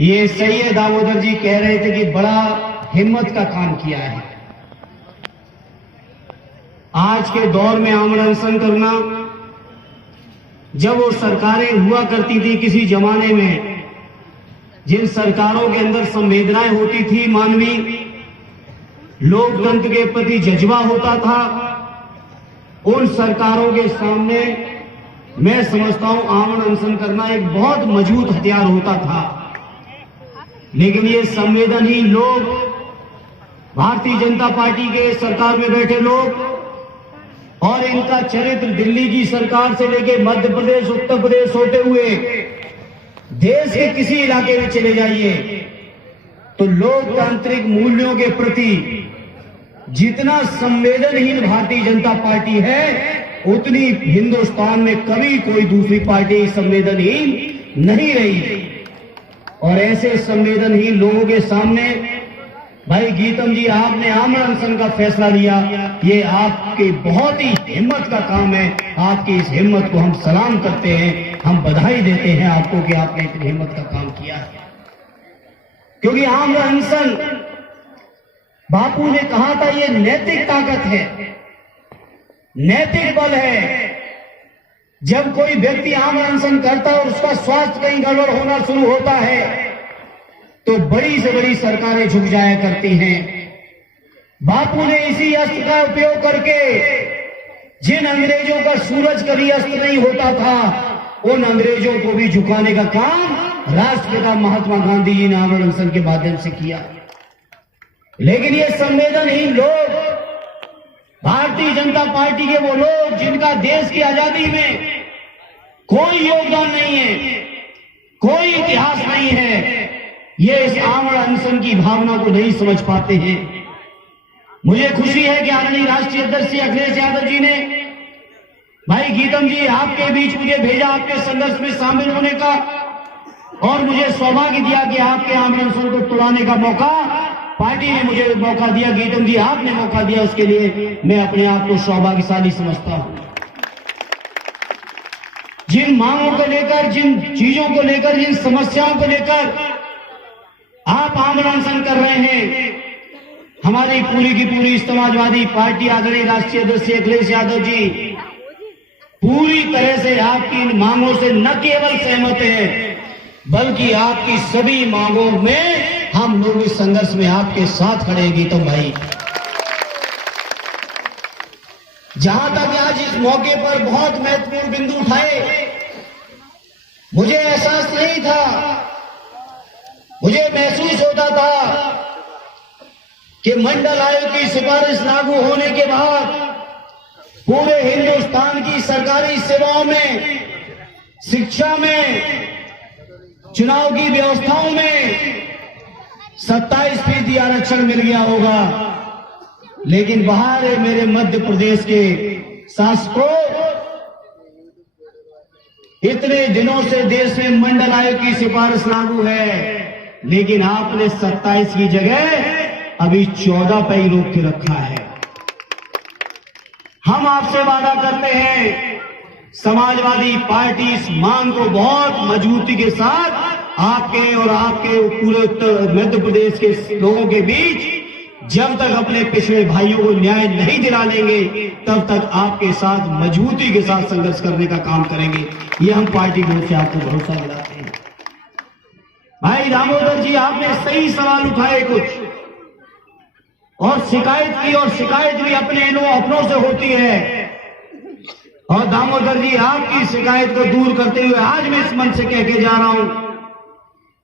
ये सैयद दामोदर जी कह रहे थे कि बड़ा हिम्मत का काम किया है। आज के दौर में आमरण अनशन करना, जब वो सरकारें हुआ करती थी किसी जमाने में, जिन सरकारों के अंदर संवेदनाएं होती थी, मानवीय लोकतंत्र के प्रति जज्बा होता था, उन सरकारों के सामने मैं समझता हूं आमरण अनशन करना एक बहुत मजबूत हथियार होता था। लेकिन ये संवेदनहीन लोग, भारतीय जनता पार्टी के सरकार में बैठे लोग, और इनका चरित्र दिल्ली की सरकार से लेकर मध्य प्रदेश, उत्तर प्रदेश होते हुए देश के किसी इलाके में चले जाइए तो लोकतांत्रिक मूल्यों के प्रति जितना संवेदनहीन भारतीय जनता पार्टी है, उतनी हिंदुस्तान में कभी कोई दूसरी पार्टी संवेदनहीन नहीं रही। और ऐसे संवेदनहीन लोगों के सामने भाई गीतम जी, आपने आमरण अनशन का फैसला लिया, ये आपकी बहुत ही हिम्मत का काम है। आपकी इस हिम्मत को हम सलाम करते हैं, हम बधाई देते हैं आपको कि आपने इतनी हिम्मत का काम किया है। क्योंकि आमरण अनशन, बापू ने कहा था, ये नैतिक ताकत है, नैतिक बल है। जब कोई व्यक्ति आमरण अनशन करता है और उसका स्वास्थ्य कहीं गड़बड़ होना शुरू होता है तो बड़ी से बड़ी सरकारें झुक जाया करती हैं। बापू ने इसी अस्त्र का उपयोग करके जिन अंग्रेजों का सूरज कभी अस्त नहीं होता था, उन अंग्रेजों को भी झुकाने का काम राष्ट्रपिता महात्मा गांधी जी ने आमरण अनशन के माध्यम से किया। लेकिन ये संवेदनहीन लोग, भारतीय जनता पार्टी के वो लोग जिनका देश की आजादी में कोई योगदान नहीं है, कोई इतिहास नहीं है, ये इस आमरण अनशन की भावना को नहीं समझ पाते हैं। मुझे खुशी है कि आदरणीय राष्ट्रीय अध्यक्ष श्री अखिलेश यादव जी ने, भाई गीतम जी, आपके बीच मुझे भेजा आपके संघर्ष में शामिल होने का, और मुझे सौभाग्य दिया कि आपके आमरण अनशन को तोड़ने का मौका पार्टी ने मुझे मौका दिया। गीतम जी, आपने मौका दिया, उसके लिए मैं अपने आप को सौभाग्यशाली समझता हूं। जिन मांगों को लेकर, जिन चीजों को लेकर, जिन समस्याओं को लेकर आप आमरण अनशन कर रहे हैं, हमारी पूरी की पूरी समाजवादी पार्टी, आदरणीय राष्ट्रीय अध्यक्ष श्री अखिलेश यादव जी पूरी तरह से आपकी इन मांगों से न केवल सहमत है, बल्कि आपकी सभी मांगों में हम लोग इस संघर्ष में आपके साथ खड़े हैं। गीतम भाई, जहां तक आज इस मौके पर बहुत महत्वपूर्ण बिंदु उठाए, मुझे एहसास नहीं था, मुझे महसूस होता था कि मंडल आयोग की सिफारिश लागू होने के बाद पूरे हिंदुस्तान की सरकारी सेवाओं में, शिक्षा में, चुनाव की व्यवस्थाओं में 27% आरक्षण मिल गया होगा। लेकिन बाहर है मेरे मध्य प्रदेश के शासकों, इतने दिनों से देश में मंडल आयोग की सिफारिश लागू है, लेकिन आपने 27 की जगह अभी 14 पर ही रोक के रखा है। हम आपसे वादा करते हैं, समाजवादी पार्टी इस मांग को बहुत मजबूती के साथ आपके और आपके पूरे उत्तर मध्य प्रदेश के लोगों के बीच जब तक अपने पिछड़े भाइयों को न्याय नहीं दिला लेंगे, तब तक आपके साथ मजबूती के साथ संघर्ष करने का काम करेंगे। ये हम पार्टी की ओर से आपको भरोसा दिलाते हैं। भाई दामोदर जी, आपने सही सवाल उठाए कुछ, और शिकायत की, और शिकायत भी अपनों से होती है। और दामोदर जी, आपकी शिकायत को दूर करते हुए आज मैं इस मंच से कह के जा रहा हूं,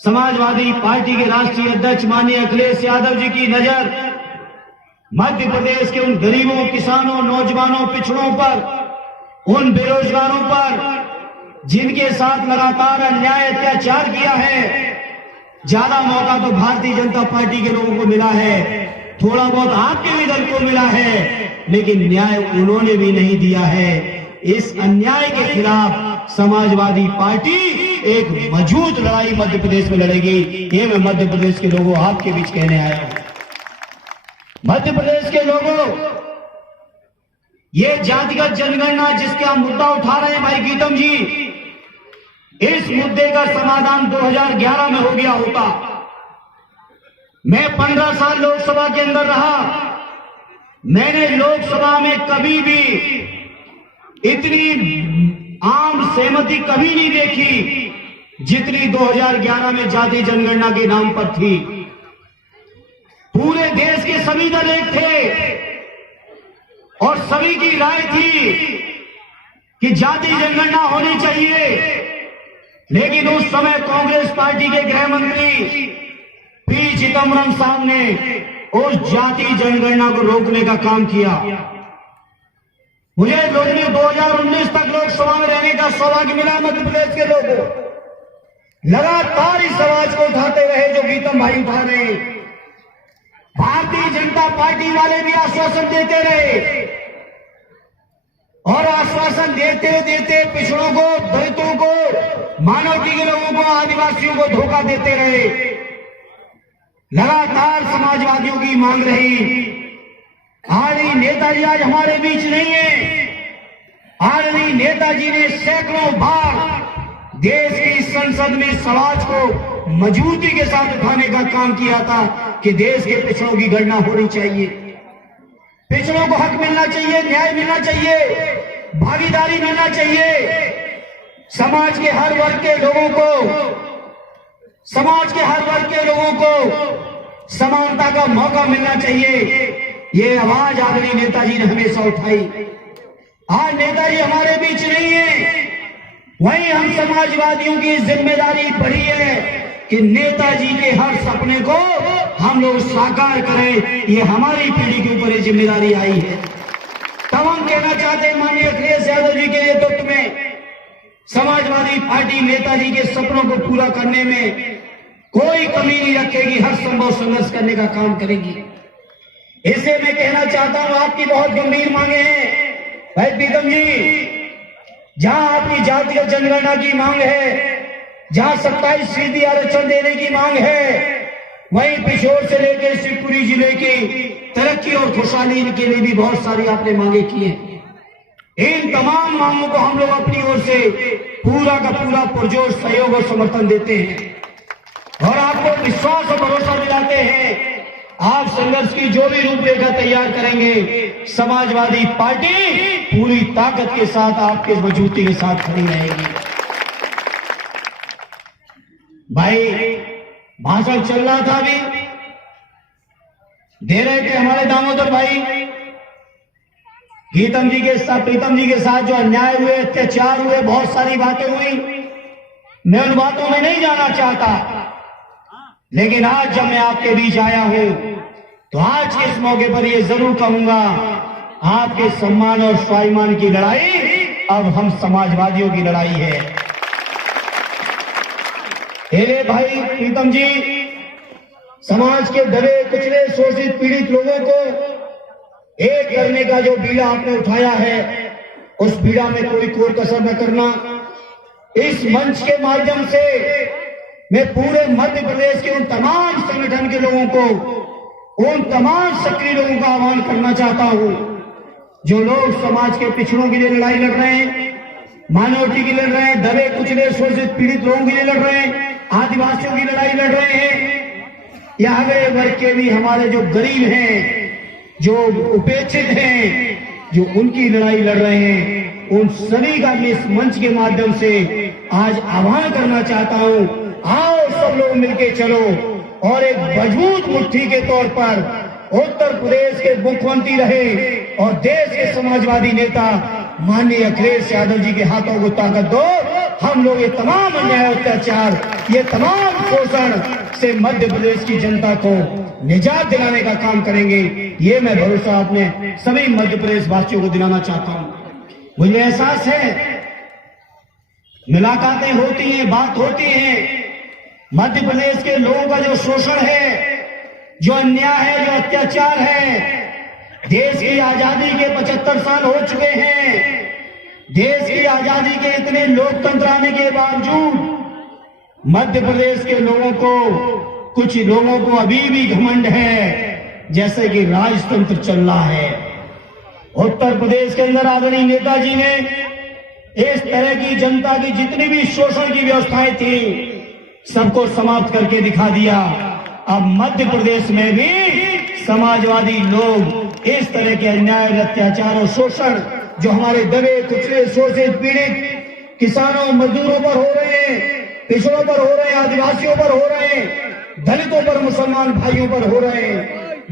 समाजवादी पार्टी के राष्ट्रीय अध्यक्ष माननीय अखिलेश यादव जी की नजर मध्य प्रदेश के उन गरीबों, किसानों, नौजवानों, पिछड़ों पर, उन बेरोजगारों पर जिनके साथ लगातार अन्याय अत्याचार किया है। ज्यादा मौका तो भारतीय जनता पार्टी के लोगों को मिला है, थोड़ा बहुत आपके भी दल को मिला है, लेकिन न्याय उन्होंने भी नहीं दिया है। इस अन्याय के खिलाफ समाजवादी पार्टी एक मजबूत लड़ाई मध्य प्रदेश में लड़ेगी। ये मैं मध्य प्रदेश के लोगों, आपके बीच कहने आया हूं। मध्य प्रदेश के लोगों, ये जातिगत जनगणना जिसके हम मुद्दा उठा रहे हैं भाई गीतम जी, इस मुद्दे का समाधान 2011 में हो गया होता। मैं 15 साल लोकसभा के अंदर रहा, मैंने लोकसभा में कभी भी इतनी आम सहमति कभी नहीं देखी जितनी 2011 में जाति जनगणना के नाम पर थी। पूरे देश के सभी दल एक थे और सभी की राय थी कि जाति जनगणना होनी चाहिए, लेकिन उस समय कांग्रेस पार्टी के गृह मंत्री पी चिदम्बरम साहब ने उस जाति जनगणना को रोकने का काम किया। मुझे 2019 तक लोकसभा में रहने का सौभाग्य मिला। मध्य प्रदेश के लोग लगातार इस आवाज को उठाते रहे जो गीतम भाई उठा रहे। भारतीय जनता पार्टी वाले भी आश्वासन देते रहे और आश्वासन देते देते पिछड़ों को, दलितों को, मानवती के लोगों को, आदिवासियों को धोखा देते रहे। लगातार समाजवादियों की मांग रही। आदरणीय नेताजी आज हमारे बीच नहीं है। आदरणीय नेताजी ने सैकड़ों बार देश की संसद में समाज को मजबूती के साथ उठाने का काम किया था कि देश के पिछड़ों की गणना होनी चाहिए, पिछड़ों को हक मिलना चाहिए, न्याय मिलना चाहिए, भागीदारी मिलना चाहिए। समाज के हर वर्ग के लोगों को समानता का मौका मिलना चाहिए। ये आवाज आदरणीय नेताजी ने हमेशा उठाई। आज नेताजी हमारे बीच नहीं है, वहीं हम समाजवादियों की जिम्मेदारी बढ़ी है कि नेताजी के हर सपने को हम लोग साकार करें। ये हमारी पीढ़ी के ऊपर ये जिम्मेदारी आई है। तब हम कहना चाहते हैं माननीय अखिलेश यादव जी के नेतृत्व में समाजवादी पार्टी नेताजी के सपनों को पूरा करने में कोई कमी नहीं रखेगी, हर संभव संघर्ष करने का काम करेगी। इससे मैं कहना चाहता हूं आपकी बहुत गंभीर मांगे हैं भाई प्रीतम जी। जहां आपकी जातीय जनगणना की मांग है, जहां 27% आरक्षण देने की मांग है, वहीं पिछोर से लेकर शिवपुरी जिले की तरक्की और खुशहाली के लिए भी बहुत सारी आपने मांगे की हैं। इन तमाम मांगों को हम लोग अपनी ओर से पूरा का पूरा पुरजोर सहयोग और समर्थन देते हैं और आपको विश्वास और भरोसा दिलाते हैं आप संघर्ष की जो भी रूपरेखा तैयार करेंगे, समाजवादी पार्टी पूरी ताकत के साथ आपके मजबूती के साथ खड़ी रहेगी। भाई भाषण चल रहा था, अभी दे रहे थे हमारे दामोदर भाई। प्रीतम जी के साथ जो अन्याय हुए, अत्याचार हुए, बहुत सारी बातें हुई, मैं उन बातों में नहीं जाना चाहता, लेकिन आज जब मैं आपके बीच आया हूं तो आज के इस मौके पर यह जरूर कहूंगा, आपके सम्मान और स्वाभिमान की लड़ाई अब हम समाजवादियों की लड़ाई है। भाई प्रीतम जी, समाज के दबे कुचले शोषित पीड़ित लोगों को एक करने का जो बीड़ा आपने उठाया है, उस बीड़ा में कोई कोर कसर न करना। इस मंच के माध्यम से मैं पूरे मध्य प्रदेश के उन तमाम संगठन के लोगों को, उन तमाम सक्रिय लोगों का आह्वान करना चाहता हूं जो लोग समाज के पिछड़ों के लिए लड़ाई लड़ रहे हैं, माइनॉरिटी के लिए लड़ रहे हैं, दबे कुचले शोषित पीड़ित लोगों के लिए लड़ रहे हैं, आदिवासियों की लड़ाई लड़ रहे हैं, या अगले वर्ग के भी हमारे जो गरीब हैं, जो उपेक्षित हैं, जो उनकी लड़ाई लड़ रहे हैं, उन सभी का मैं इस मंच के माध्यम से आज आह्वान करना चाहता हूं। आओ सब लोग मिलके चलो और एक मजबूत मुट्ठी के तौर पर उत्तर प्रदेश के मुख्यमंत्री रहे और देश के समाजवादी नेता माननीय अखिलेश यादव जी के हाथों को ताकत दो। हम लोग ये तमाम अन्याय, अत्याचार, ये तमाम शोषण से मध्य प्रदेश की जनता को निजात दिलाने का काम करेंगे। ये मैं भरोसा अपने सभी मध्य प्रदेश वासियों को दिलाना चाहता हूं। मुझे एहसास है, मुलाकातें होती हैं, बात होती है, मध्य प्रदेश के लोगों का जो शोषण है, जो अन्याय है, जो अत्याचार है, देश की आजादी के 75 साल हो चुके हैं, देश की आजादी के इतने लोकतंत्र आने के बावजूद मध्य प्रदेश के लोगों को, कुछ लोगों को अभी भी घमंड है जैसे कि राजतंत्र चल रहा है। उत्तर प्रदेश के अंदर आदरणीय नेताजी ने इस तरह की जनता की जितनी भी शोषण की व्यवस्थाएं थी सबको समाप्त करके दिखा दिया। अब मध्य प्रदेश में भी समाजवादी लोग इस तरह के अन्याय, अत्याचार और शोषण जो हमारे दबे कुचले शोषित पीड़ित किसानों मजदूरों पर हो रहे हैं, पिछड़ों पर हो रहे हैं, आदिवासियों पर हो रहे हैं, दलितों पर, मुसलमान भाइयों पर हो रहे हैं,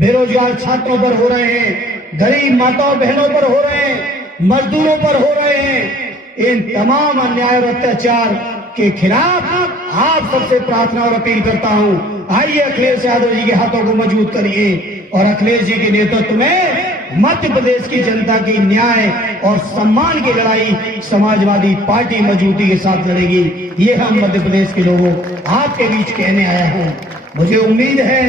बेरोजगार छात्रों पर हो रहे हैं, गरीब माताओं बहनों पर हो रहे हैं, मजदूरों पर हो रहे हैं। इन तमाम अन्याय और अत्याचार के खिलाफ आप सबसे प्रार्थना और अपील करता हूं, आइए अखिलेश यादव जी के हाथों को मजबूत करिए और अखिलेश जी के नेतृत्व में मध्य प्रदेश की जनता की न्याय और सम्मान की लड़ाई समाजवादी पार्टी मजबूती के साथ लड़ेगी। ये हम मध्य प्रदेश के लोगों आपके बीच कहने आया हूं। मुझे उम्मीद है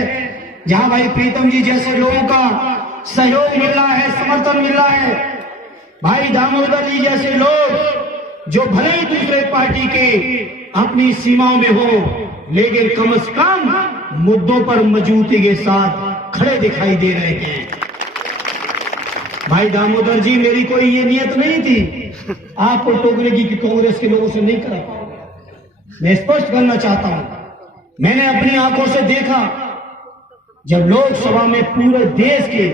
जहां भाई प्रीतम जी जैसे लोगों का सहयोग मिल रहा है, समर्थन मिल रहा है, भाई दामोदर जी जैसे लोग जो भले ही दूसरे पार्टी के अपनी सीमाओं में हो लेकिन कम से कम मुद्दों पर मजबूती के साथ खड़े दिखाई दे रहे हैं। भाई दामोदर जी, मेरी कोई ये नियत नहीं थी आपको टोकने की कि कांग्रेस के लोगों से नहीं करा पाऊंगा। मैं स्पष्ट करना चाहता हूं, मैंने अपनी आंखों से देखा जब लोकसभा में पूरे देश के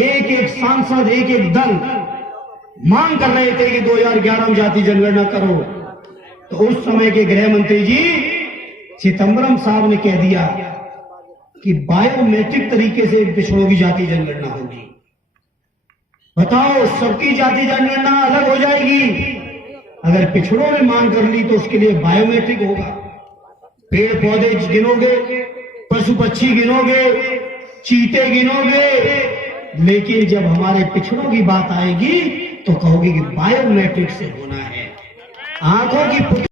एक एक सांसद, एक एक दल मांग कर रहे थे कि 2011 में जाति जनगणना करो, तो उस समय के गृह मंत्री जी चिदम्बरम साहब ने कह दिया कि बायोमेट्रिक तरीके से पिछड़ों की जाति जनगणना होगी। बताओ, सबकी जाति जनगणना अलग हो जाएगी, अगर पिछड़ों ने मांग कर ली तो उसके लिए बायोमेट्रिक होगा। पेड़ पौधे गिनोगे, पशु पक्षी गिनोगे, चीते गिनोगे, लेकिन जब हमारे पिछड़ों की बात आएगी तो कहोगे कि बायोमेट्रिक से होना है। आंखों की